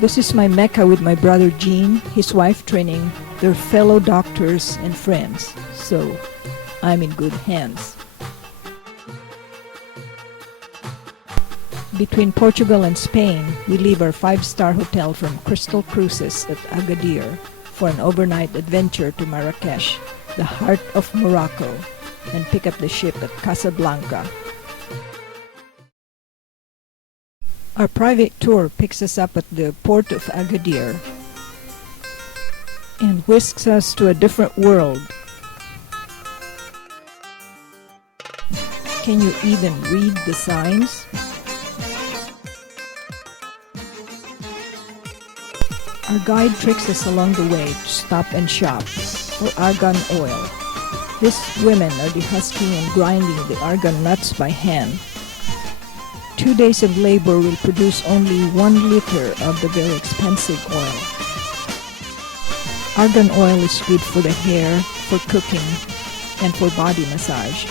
This is my Mecca with my brother Gene, his wife training, their fellow doctors and friends. So, I'm in good hands. Between Portugal and Spain, we leave our 5-star hotel from Crystal Cruises at Agadir for an overnight adventure to Marrakesh, the heart of Morocco, and pick up the ship at Casablanca. Our private tour picks us up at the port of Agadir and whisks us to a different world. Can you even read the signs? Our guide tricks us along the way to stop and shop for argan oil. These women are dehusking and grinding the argan nuts by hand. 2 days of labor will produce only 1 liter of the very expensive oil. Argan oil is good for the hair, for cooking, and for body massage.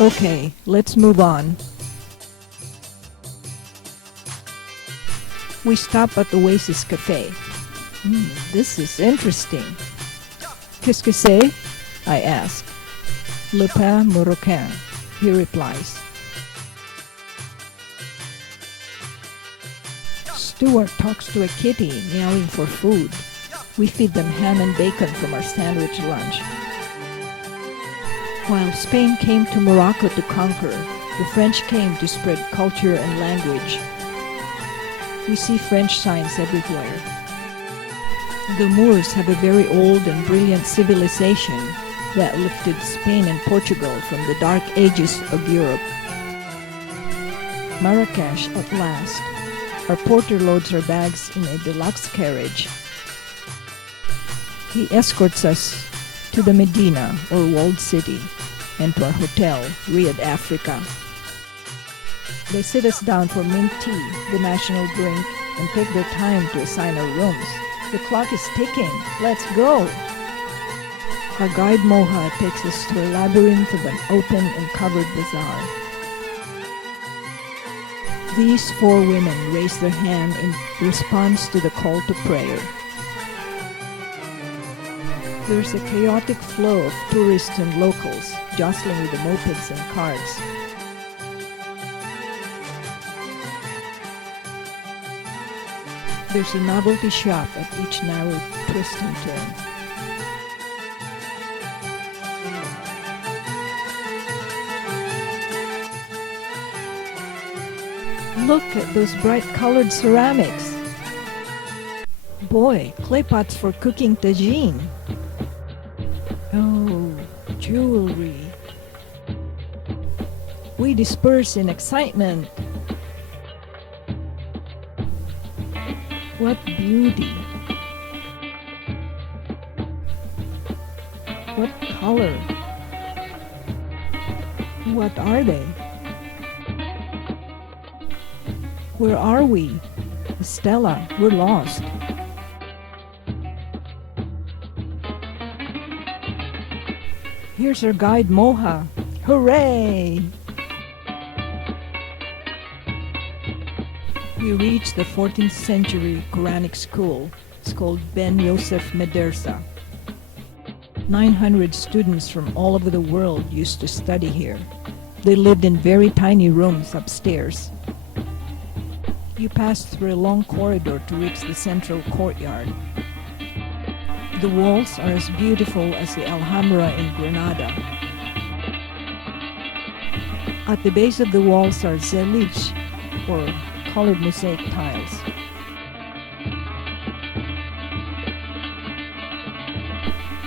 Okay, let's move on. We stop at Oasis Cafe. This is interesting. Qu'est-ce que c'est? I ask. Le pain Moroccan, he replies. Stuart talks to a kitty meowing for food. We feed them ham and bacon from our sandwich lunch. While Spain came to Morocco to conquer, the French came to spread culture and language. We see French signs everywhere. The Moors have a very old and brilliant civilization that lifted Spain and Portugal from the dark ages of Europe. Marrakesh at last. Our porter loads our bags in a deluxe carriage. He escorts us to the Medina, or walled city, and to our hotel, Riad, Africa. They sit us down for mint tea, the national drink, and take their time to assign our rooms. The clock is ticking. Let's go! Our guide Moha takes us to a labyrinth of an open and covered bazaar. These 4 women raise their hand in response to the call to prayer. There's a chaotic flow of tourists and locals jostling with the mopeds and carts. There's a novelty shop at each narrow twist and turn. Look at those bright-colored ceramics. Boy, clay pots for cooking tagine. Oh, jewelry. We disperse in excitement. What beauty. What color. What are they? Where are we? Stella, we're lost. Here's our guide Moha. Hooray! We reach the 14th century Quranic school. It's called Ben Yosef Medersa. 900 students from all over the world used to study here. They lived in very tiny rooms upstairs. You pass through a long corridor to reach the central courtyard. The walls are as beautiful as the Alhambra in Granada. At the base of the walls are zelich, or colored mosaic tiles.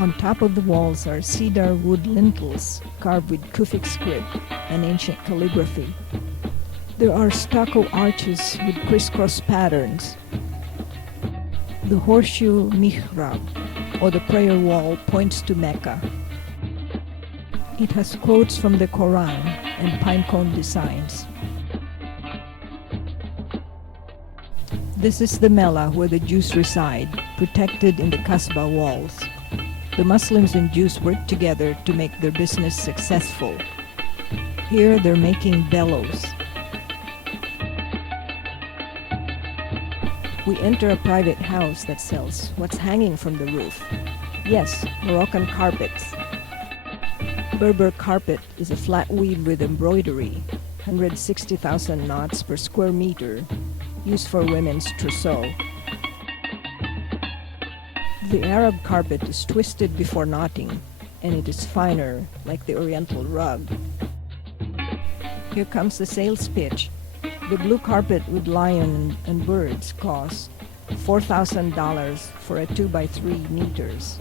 On top of the walls are cedar wood lintels carved with Kufic script and ancient calligraphy. There are stucco arches with crisscross patterns. The horseshoe mihrab, or the prayer wall, points to Mecca. It has quotes from the Quran and pinecone designs. This is the Mellah where the Jews reside, protected in the Kasbah walls. The Muslims and Jews work together to make their business successful. Here they're making bellows. We enter a private house that sells what's hanging from the roof. Yes, Moroccan carpets. Berber carpet is a flat weave with embroidery, 160,000 knots per square meter, used for women's trousseau. The Arab carpet is twisted before knotting, and it is finer, like the Oriental rug. Here comes the sales pitch. The blue carpet with lion and birds costs $4,000 for a 2x3 meters.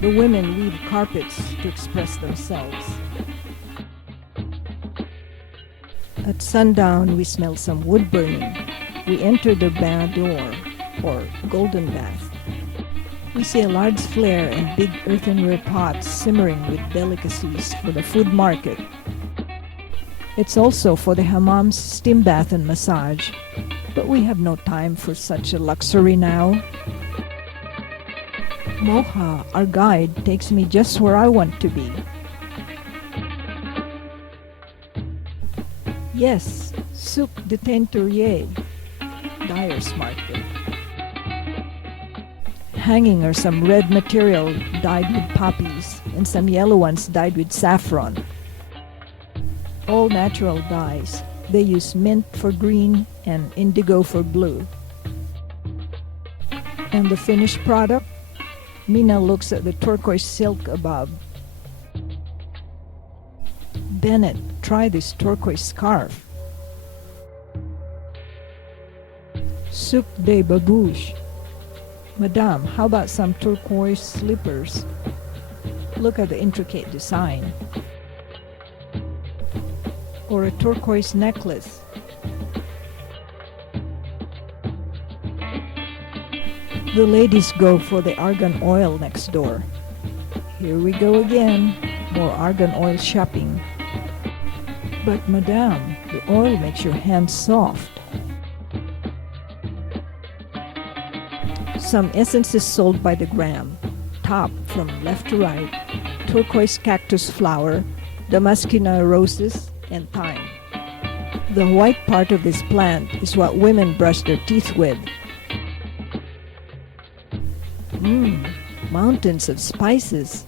The women weave carpets to express themselves. At sundown, we smell some wood burning. We enter the bain d'or, or golden bath. We see a large flare and big earthenware pots simmering with delicacies for the food market. It's also for the hammam's steam bath and massage, but we have no time for such a luxury now. Moha, our guide, takes me just where I want to be. Yes, souk de tenturier, dyer's market. Hanging are some red material dyed with poppies and some yellow ones dyed with saffron. All natural dyes. They use mint for green and indigo for blue. And the finished product? Mina looks at the turquoise silk above. Bennett, try this turquoise scarf. Souk de babouches. Madame, how about some turquoise slippers? Look at the intricate design. Or a turquoise necklace. The ladies go for the argan oil next door. Here we go again, more argan oil shopping. But madame, the oil makes your hands soft. Some essences sold by the gram. Top from left to right, turquoise cactus flower, Damascena roses, and thyme. The white part of this plant is what women brush their teeth with. Mountains of spices.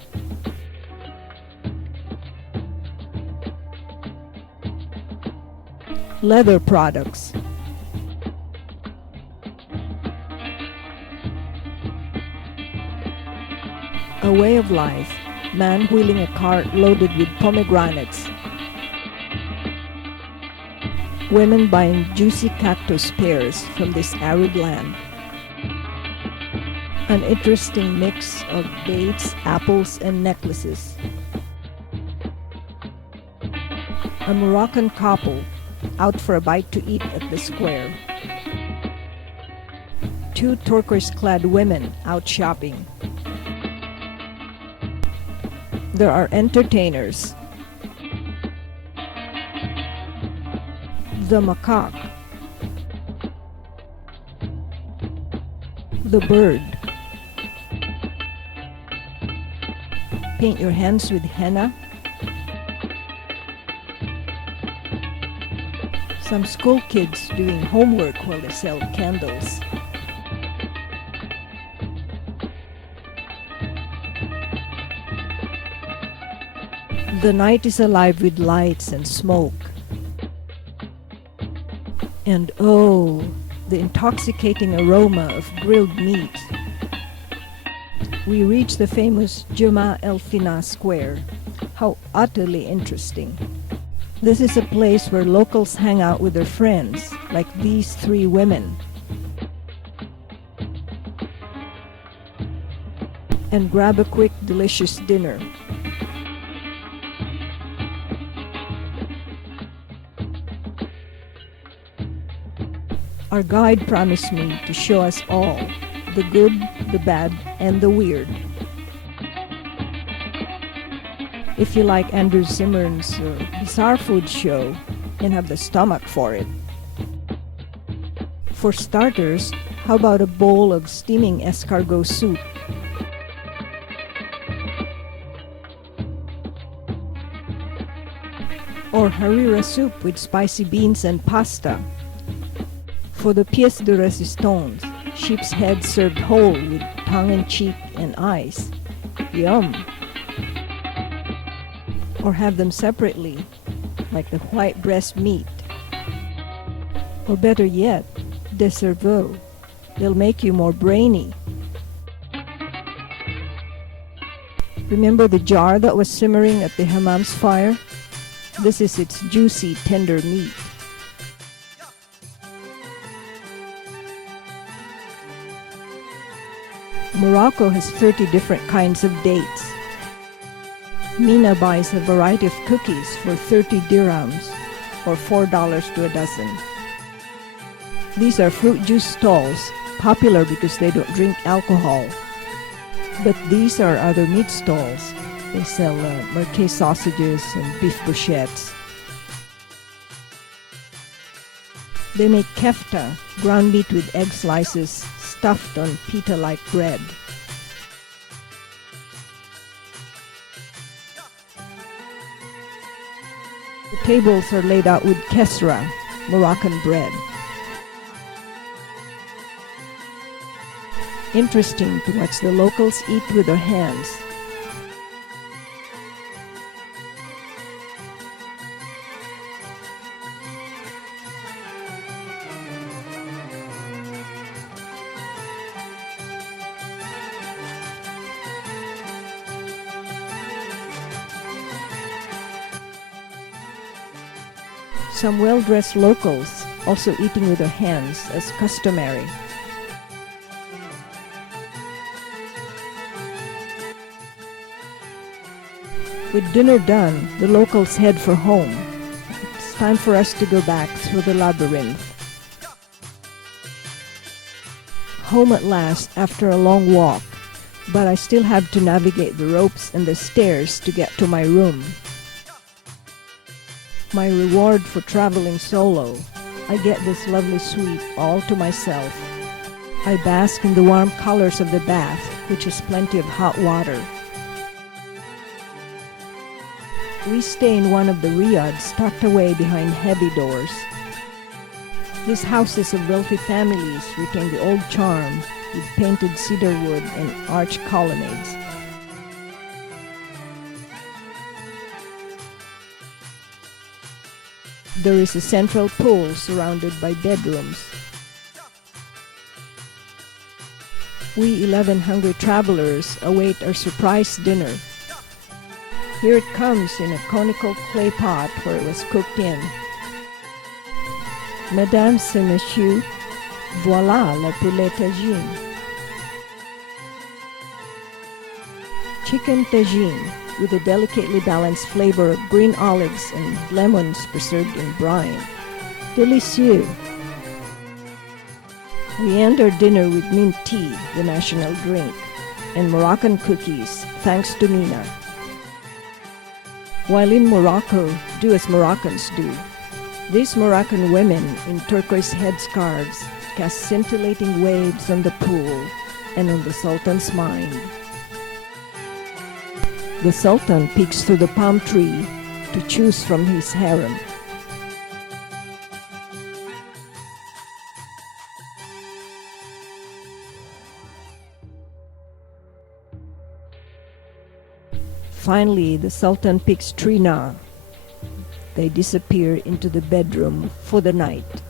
Leather products. A way of life. Man wheeling a cart loaded with pomegranates. Women buying juicy cactus pears from this arid land. An interesting mix of dates, apples, and necklaces. A Moroccan couple out for a bite to eat at the square. Two turquoise-clad women out shopping. There are entertainers. The macaque. The bird. Paint your hands with henna. Some school kids doing homework while they sell candles. The night is alive with lights and smoke. And oh, the intoxicating aroma of grilled meat. We reach the famous Jemaa el Fna square. How utterly interesting. This is a place where locals hang out with their friends, like these three women. And grab a quick, delicious dinner. Our guide promised me to show us all, the good, the bad, and the weird. If you like Andrew Zimmern's bizarre food show and have the stomach for it. For starters, how about a bowl of steaming escargot soup? Or harira soup with spicy beans and pasta. For the pièce de résistance, sheep's head served whole with tongue and cheek and eyes. Yum! Or have them separately, like the white breast meat. Or better yet, des cerveaux. They'll make you more brainy. Remember the jar that was simmering at the hammam's fire? This is its juicy, tender meat. Morocco has 30 different kinds of dates. Mina buys a variety of cookies for 30 dirhams, or $4 to a dozen. These are fruit juice stalls, popular because they don't drink alcohol. But these are other meat stalls. They sell Merkez sausages and beef brochettes. They make kefta, ground meat with egg slices stuffed on pita-like bread. The tables are laid out with kesra, Moroccan bread. Interesting to watch the locals eat with their hands. Some well-dressed locals also eating with their hands as customary. With dinner done, the locals head for home. It's time for us to go back through the labyrinth. Home at last after a long walk, but I still have to navigate the ropes and the stairs to get to my room. My reward for traveling solo, I get this lovely suite all to myself. I bask in the warm colors of the bath, which has plenty of hot water. We stay in one of the riads tucked away behind heavy doors. These houses of wealthy families retain the old charm with painted cedar wood and arched colonnades. There is a central pool surrounded by bedrooms. We 11 hungry travelers await our surprise dinner. Here it comes in a conical clay pot where it was cooked in. Mesdames et messieurs, voilà le poulet tagine. Chicken tagine with a delicately balanced flavor of green olives and lemons preserved in brine. Délicieux! We end our dinner with mint tea, the national drink, and Moroccan cookies, thanks to Mina. While in Morocco, do as Moroccans do. These Moroccan women in turquoise headscarves cast scintillating waves on the pool and on the Sultan's mind. The Sultan peeks through the palm tree to choose from his harem. Finally, the Sultan picks Trina. They disappear into the bedroom for the night.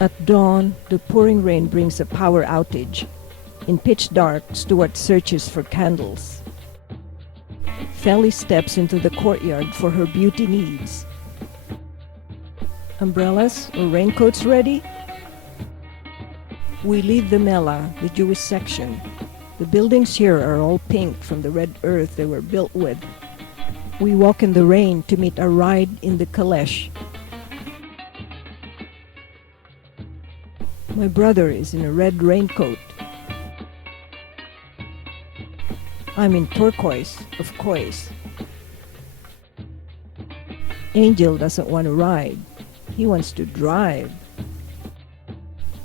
At dawn, the pouring rain brings a power outage. In pitch dark, Stuart searches for candles. Feli steps into the courtyard for her beauty needs. Umbrellas or raincoats ready? We leave the Mela, the Jewish section. The buildings here are all pink from the red earth they were built with. We walk in the rain to meet our ride in the caleche. My brother is in a red raincoat. I'm in turquoise, of course. Angel doesn't want to ride. He wants to drive.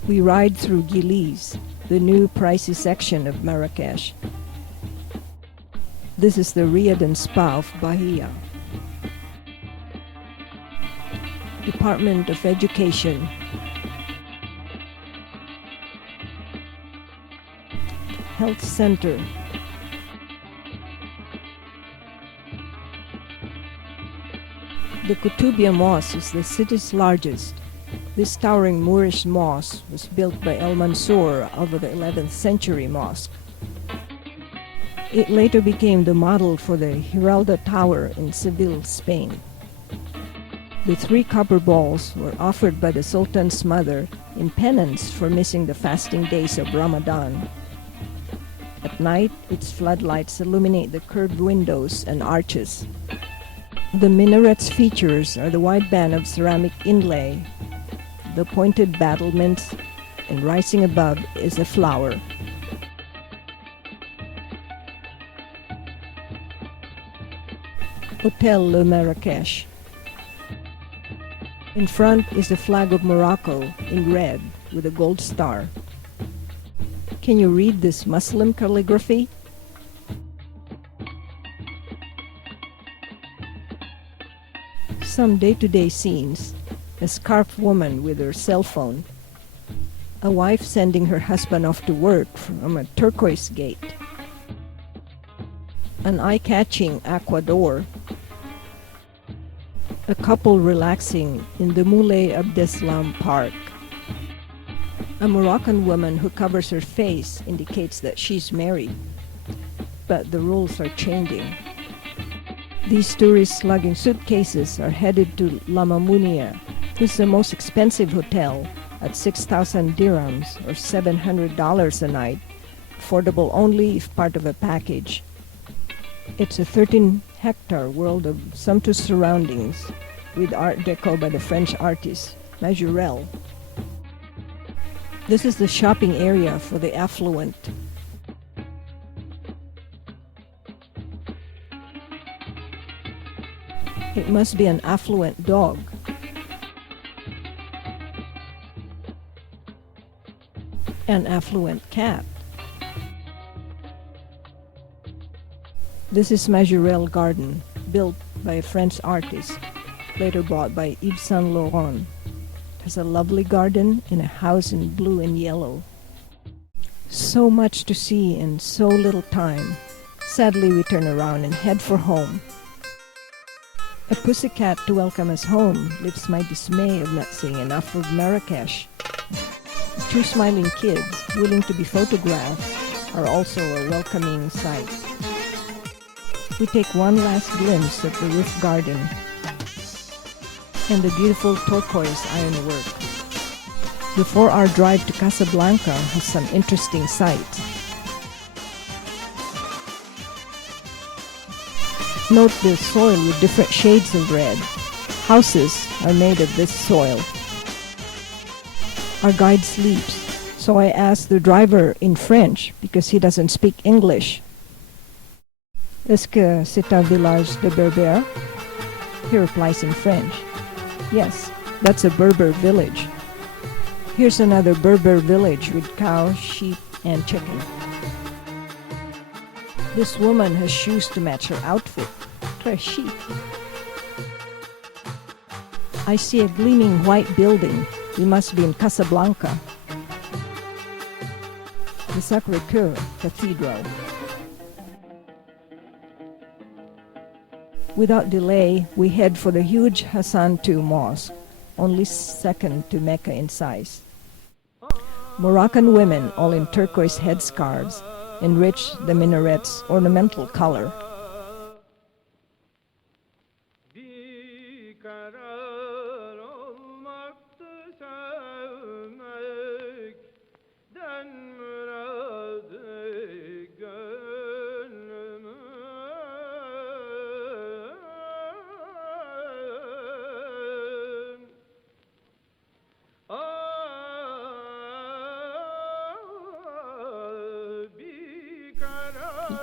We ride through Gilis, the new pricey section of Marrakesh. This is the riad and spa of Bahia. Department of Education. health center. The Kutubia Mosque is the city's largest. This towering Moorish mosque was built by El Mansur of the 11th century mosque. It later became the model for the Giralda Tower in Seville, Spain. The 3 copper balls were offered by the Sultan's mother in penance for missing the fasting days of Ramadan. At night, its floodlights illuminate the curved windows and arches. The minaret's features are the wide band of ceramic inlay, the pointed battlements, and rising above is a flower. Hotel Le Marrakesh. In front is the flag of Morocco in red with a gold star. Can you read this Muslim calligraphy? Some day-to-day scenes. A scarf woman with her cell phone. A wife sending her husband off to work from a turquoise gate. An eye-catching aqua door. A couple relaxing in the Moulay Abdeslam Park. A Moroccan woman who covers her face indicates that she's married, but the rules are changing. These tourists lugging suitcases are headed to La Mamounia. This is the most expensive hotel at 6,000 dirhams or $700 a night, affordable only if part of a package. It's a 13-hectare world of sumptuous surroundings with Art Deco by the French artist Majorelle. This is the shopping area for the affluent. It must be an affluent dog. An affluent cat. This is Majorelle Garden, built by a French artist, later bought by Yves Saint Laurent. It has a lovely garden and a house in blue and yellow. So much to see in so little time. Sadly, we turn around and head for home. A pussycat to welcome us home lifts my dismay of not seeing enough of Marrakesh. 2 smiling kids willing to be photographed are also a welcoming sight. We take one last glimpse of the roof garden and the beautiful turquoise ironwork. Before our drive to Casablanca has some interesting sights. Note the soil with different shades of red. Houses are made of this soil. Our guide sleeps, so I ask the driver in French because he doesn't speak English. Est-ce que c'est un village de Berbères? He replies in French. Yes, that's a Berber village. Here's another Berber village with cows, sheep, and chicken. This woman has shoes to match her outfit. Très chic. I see a gleaming white building. We must be in Casablanca. The Sacré-Cœur Cathedral. Without delay, we head for the huge Hassan II Mosque, only second to Mecca in size. Moroccan women, all in turquoise headscarves, enrich the minaret's ornamental color.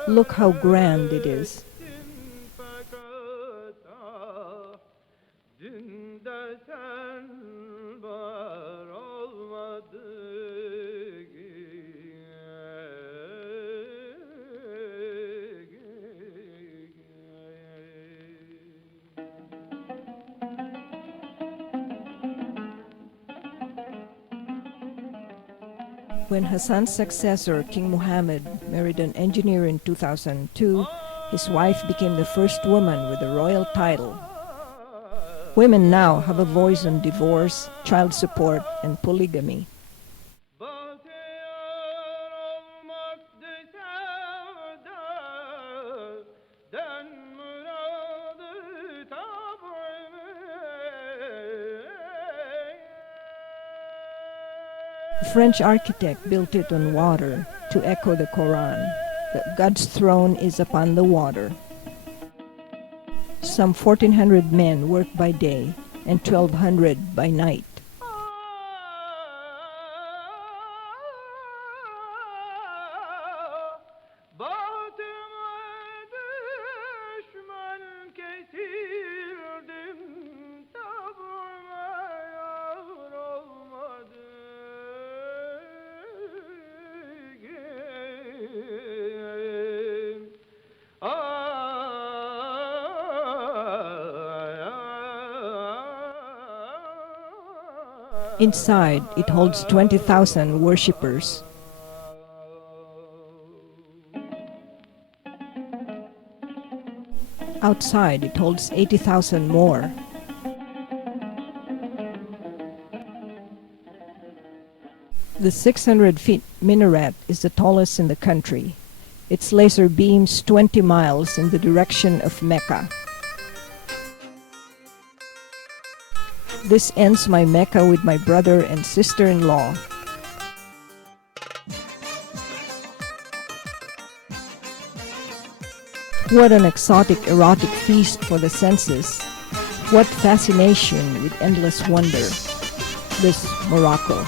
Look how grand it is. When Hassan's successor, King Muhammad, married an engineer in 2002, his wife became the first woman with a royal title. Women now have a voice on divorce, child support, and polygamy. A French architect built it on water to echo the Quran, that God's throne is upon the water. Some 1,400 men work by day and 1,200 by night. Inside, it holds 20,000 worshippers. Outside, it holds 80,000 more. The 600-feet minaret is the tallest in the country. Its laser beams 20 miles in the direction of Mecca. This ends my Mecca with my brother and sister-in-law. What an exotic, erotic feast for the senses. What fascination with endless wonder. This Morocco.